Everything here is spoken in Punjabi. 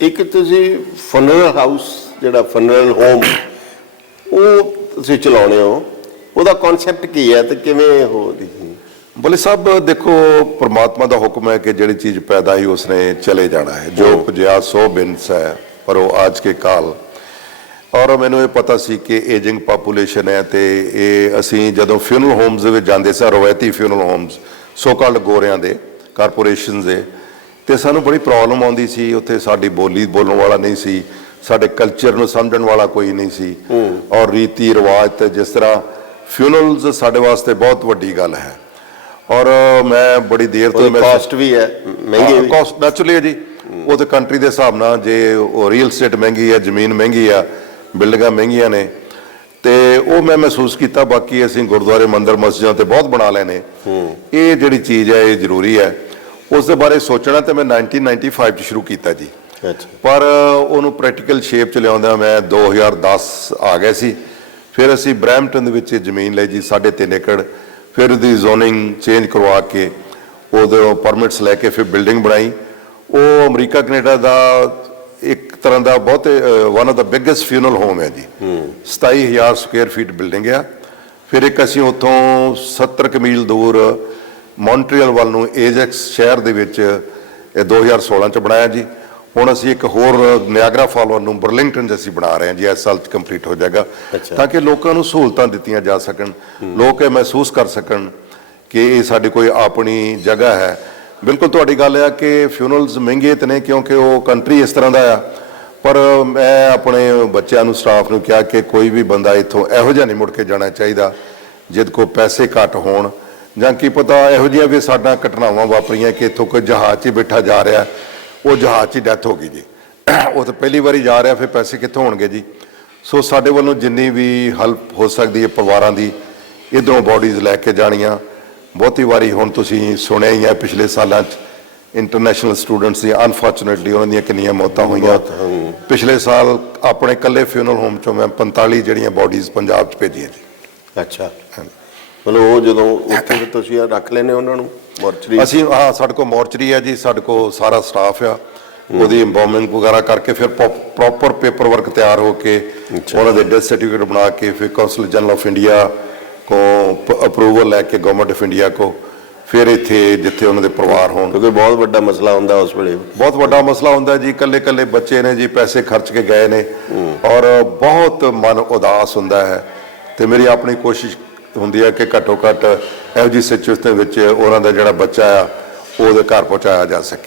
ਇੱਕ ਤੁਸੀਂ ਫਨਰਲ ਹਾਊਸ ਜਿਹੜਾ ਫਨਰਲ ਹੋਮ ਉਹ ਤੁਸੀਂ ਚਲਾਉਣੇ ਹੋ। ਉਹਦਾ ਕਨਸੈਪਟ ਕੀ ਹੈ ਤੇ ਕਿਵੇਂ ਹੋ ਰਹੀ ਬੋਲੇ ਸਾਹਿਬ ਦੇਖੋ ਪ੍ਰਮਾਤਮਾ ਦਾ ਹੁਕਮ ਹੈ ਕਿ ਜਿਹੜੀ ਚੀਜ਼ ਪੈਦਾ ਹੀ ਉਸਨੇ ਚਲੇ ਜਾਣਾ ਹੈ। ਜੋ ਹਮ। ਉਪਜਿਆ ਸੋ ਬਿਨਸ ਹੈ ਪਰ ਉਹ ਅੱਜ ਕੇ ਕਾਲ। ਔਰ ਮੈਨੂੰ ਇਹ ਪਤਾ ਸੀ ਕਿ ਏਜਿੰਗ ਪਾਪੂਲੇਸ਼ਨ ਹੈ ਤੇ ਇਹ ਅਸੀਂ ਜਦੋਂ ਫਿਊਨਲ ਹੋਮਸ ਦੇ ਵਿੱਚ ਜਾਂਦੇ ਸਾਂ ਰਵਾਇਤੀ ਫਿਊਨਲ ਹੋਮਸ ਸੋ ਕਾਲਡ ਗੋਰਿਆਂ ਦੇ ਕਾਰਪੋਰੇਸ਼ਨਸ ਦੇ ਤੇ ਸਾਨੂੰ ਬੜੀ ਪ੍ਰੋਬਲਮ ਆਉਂਦੀ ਸੀ ਉੱਥੇ ਸਾਡੀ ਬੋਲੀ ਬੋਲਣ ਵਾਲਾ ਨਹੀਂ ਸੀ ਸਾਡੇ ਕਲਚਰ ਨੂੰ ਸਮਝਣ ਵਾਲਾ ਕੋਈ ਨਹੀਂ ਸੀ। ਔਰ ਰੀਤੀ ਰਿਵਾਜ ਤੇ ਜਿਸ ਤਰ੍ਹਾਂ ਫਿਊਨਲਸ ਸਾਡੇ ਵਾਸਤੇ ਬਹੁਤ ਵੱਡੀ ਗੱਲ ਹੈ। ਔਰ ਮੈਂ ਬੜੀ ਦੇਰ ਤੋਂ ਮੈਂ ਕਾਸਟ ਵੀ ਹੈ ਮਹਿੰਗੀ ਵੀ। ਕਾਸਟ ਨੈਚੁਰਲੀ ਹੈ ਜੀ। ਉਹ ਤੇ ਕੰਟਰੀ ਦੇ ਹਿਸਾਬ ਨਾਲ ਜੇ ਉਹ ਰੀਅਲ ਸਟੇਟ ਮਹਿੰਗੀ ਹੈ ਜ਼ਮੀਨ ਮਹਿੰਗੀ ਆ ਬਿਲਡਿੰਗਾਂ ਮਹਿੰਗੀਆਂ ਨੇ ਤੇ ਉਹ ਮੈਂ ਮਹਿਸੂਸ ਕੀਤਾ। ਬਾਕੀ ਅਸੀਂ ਗੁਰਦੁਆਰੇ ਮੰਦਿਰ ਮਸਜਿਦਾਂ ਤੇ ਬਹੁਤ ਬਣਾ ਲਏ ਨੇ ਇਹ ਜਿਹੜੀ ਚੀਜ਼ ਹੈ ਇਹ ਜ਼ਰੂਰੀ ਹੈ। ਉਸ ਦੇ ਬਾਰੇ ਸੋਚਣਾ ਤੇ ਮੈਂ 1995 ਚ ਸ਼ੁਰੂ ਕੀਤਾ ਜੀ। ਅੱਛਾ। ਪਰ ਉਹਨੂੰ ਪ੍ਰੈਕਟੀਕਲ ਸ਼ੇਪ ਚ ਲਿਆਉਂਦਾ ਮੈਂ 2010 ਆ ਗਿਆ ਸੀ। ਫਿਰ ਅਸੀਂ ਬ੍ਰੈਂਪਟਨ ਦੇ ਵਿੱਚ ਜ਼ਮੀਨ ਲਈ ਜੀ 3.5 ਏਕੜ। ਫਿਰ ਉਹਦੀ ਜ਼ੋਨਿੰਗ ਚੇਂਜ ਕਰਵਾ ਕੇ ਉਹਦੇ ਪਰਮਿਟਸ ਲੈ ਕੇ ਫਿਰ ਬਿਲਡਿੰਗ ਬਣਾਈ। ਉਹ ਅਮਰੀਕਾ ਕੈਨੇਡਾ ਦਾ ਇੱਕ ਤਰ੍ਹਾਂ ਦਾ ਬਹੁਤ one of the biggest funeral home ਹੈ ਜੀ। 27000 ਸਕੁਅਰ ਫੀਟ ਬਿਲਡਿੰਗ ਆ। ਫਿਰ ਇੱਕ ਅਸੀਂ ਉੱਥੋਂ 70 ਕੁ ਮੀਲ ਦੂਰ ਮੌਂਟਰੀਅਲ ਵੱਲ ਨੂੰ ਏਜੈਕਸ ਸ਼ਹਿਰ ਦੇ ਵਿੱਚ ਇਹ 2016 ਚ ਬਣਾਇਆ ਜੀ। ਹੁਣ ਅਸੀਂ ਇੱਕ ਹੋਰ ਨਿਆਗਰਾ ਫਾਲ ਵੱਲ ਨੂੰ ਬਰਲਿੰਗਟਨ ਅਸੀਂ ਬਣਾ ਰਹੇ ਹਾਂ ਜੀ ਇਸ ਸਾਲ ਚ ਕੰਪਲੀਟ ਹੋ ਜਾਏਗਾ। ਤਾਂ ਕਿ ਲੋਕਾਂ ਨੂੰ ਸਹੂਲਤਾਂ ਦਿੱਤੀਆਂ ਜਾ ਸਕਣ ਲੋਕ ਇਹ ਮਹਿਸੂਸ ਕਰ ਸਕਣ ਕਿ ਇਹ ਸਾਡੀ ਕੋਈ ਆਪਣੀ ਜਗ੍ਹਾ ਹੈ। ਬਿਲਕੁਲ ਤੁਹਾਡੀ ਗੱਲ ਹੈ ਕਿ ਫਿਊਨਲਸ ਮਹਿੰਗੇ ਤੇ ਨੇ ਕਿਉਂਕਿ ਉਹ ਕੰਟਰੀ ਇਸ ਤਰ੍ਹਾਂ ਦਾ ਆ। ਪਰ ਮੈਂ ਆਪਣੇ ਬੱਚਿਆਂ ਨੂੰ ਸਟਾਫ ਨੂੰ ਕਿਹਾ ਕਿ ਕੋਈ ਵੀ ਬੰਦਾ ਇੱਥੋਂ ਇਹੋ ਜਿਹਾ ਨਹੀਂ ਮੁੜ ਕੇ ਜਾਣਾ ਚਾਹੀਦਾ ਜਿਦ ਕੋ ਪੈਸੇ ਘੱਟ ਹੋਣ। ਜਾਂ ਕੀ ਪਤਾ ਇਹੋ ਜਿਹੀਆਂ ਵੀ ਸਾਡਾ ਘਟਨਾਵਾਂ ਵਾਪਰੀਆਂ ਕਿ ਇੱਥੋਂ ਕੋਈ ਜਹਾਜ਼ 'ਚ ਬੈਠਾ ਜਾ ਰਿਹਾ ਉਹ ਜਹਾਜ਼ 'ਚ ਡੈਥ ਹੋ ਗਈ ਜੀ। ਉਹ ਤਾਂ ਪਹਿਲੀ ਵਾਰੀ ਜਾ ਰਿਹਾ ਫਿਰ ਪੈਸੇ ਕਿੱਥੋਂ ਹੋਣਗੇ ਜੀ? ਸੋ ਸਾਡੇ ਵੱਲੋਂ ਜਿੰਨੀ ਵੀ ਹੈਲਪ ਹੋ ਸਕਦੀ ਹੈ ਪਰਿਵਾਰਾਂ ਦੀ ਇਧਰੋਂ ਬਾਡੀਜ਼ ਲੈ ਕੇ ਜਾਣੀਆਂ। ਬਹੁਤੀ ਵਾਰੀ ਹੁਣ ਤੁਸੀਂ ਸੁਣਿਆ ਹੀ ਹੈ ਪਿਛਲੇ ਸਾਲਾਂ 'ਚ ਇੰਟਰਨੈਸ਼ਨਲ ਸਟੂਡੈਂਟਸ ਦੀ ਅਨਫੋਰਚੂਨੇਟਲੀ ਉਹਨਾਂ ਦੀਆਂ ਕਿੰਨੀਆਂ ਮੌਤਾਂ ਹੋਈਆਂ। ਪਿਛਲੇ ਸਾਲ ਆਪਣੇ ਇਕੱਲੇ ਫਿਊਨਲ ਹੋਮ ਚੋਂ ਮੈਂ 45 ਜਿਹੜੀਆਂ ਬਾਡੀਜ਼ ਪੰਜਾਬ 'ਚ ਭੇਜੀਆਂ ਜੀ। ਅੱਛਾ। ਮਤਲਬ ਉਹ ਜਦੋਂ ਉੱਥੇ ਤੁਸੀਂ ਰੱਖ ਲੈਨੇ ਉਹਨਾਂ ਨੂੰ ਮੋਰਚਰੀ? ਅਸੀਂ ਹਾਂ ਸਾਡੇ ਕੋਲ ਮੋਰਚਰੀ ਹੈ ਜੀ ਸਾਡੇ ਕੋਲ ਸਾਰਾ ਸਟਾਫ ਆ। ਉਹਦੀ ਇੰਬੋਮਿੰਗ ਵਗੈਰਾ ਕਰਕੇ ਫਿਰ ਪ੍ਰੋਪਰ ਪੇਪਰ ਵਰਕ ਤਿਆਰ ਹੋ ਕੇ ਉਹਨਾਂ ਦੇ ਡੈਥ ਸਰਟੀਫਿਕੇਟ ਬਣਾ ਕੇ ਫਿਰ ਕੌਂਸਲ ਜਨਰਲ ਆਫ ਇੰਡੀਆ ਕੋ ਅਪਰੂਵਲ ਲੈ ਕੇ ਗਵਰਨਮੈਂਟ ਆਫ ਇੰਡੀਆ ਕੋ ਫਿਰ ਇੱਥੇ ਜਿੱਥੇ ਉਹਨਾਂ ਦੇ ਪਰਿਵਾਰ ਹੋਣ। ਕਿਉਂਕਿ ਬਹੁਤ ਵੱਡਾ ਮਸਲਾ ਹੁੰਦਾ ਉਸ ਵੇਲੇ। ਬਹੁਤ ਵੱਡਾ ਮਸਲਾ ਹੁੰਦਾ ਜੀ ਇਕੱਲੇ ਇਕੱਲੇ ਬੱਚੇ ਨੇ ਜੀ ਪੈਸੇ ਖਰਚ ਕੇ ਗਏ ਨੇ। ਔਰ ਬਹੁਤ ਮਨ ਉਦਾਸ ਹੁੰਦਾ ਹੈ। ਤੇ ਮੇਰੀ ਆਪਣੀ ਕੋਸ਼ਿਸ਼ ਹੁੰਦੀ ਹੈ ਕਿ ਘੱਟੋ ਘੱਟ ਇਹੋ ਜਿਹੀ ਸਿਚੁਏਸ਼ਨ ਦੇ ਵਿੱਚ ਉਹਨਾਂ ਦਾ ਜਿਹੜਾ ਬੱਚਾ ਆ ਉਹਦੇ ਘਰ ਪਹੁੰਚਾਇਆ ਜਾ ਸਕੇ।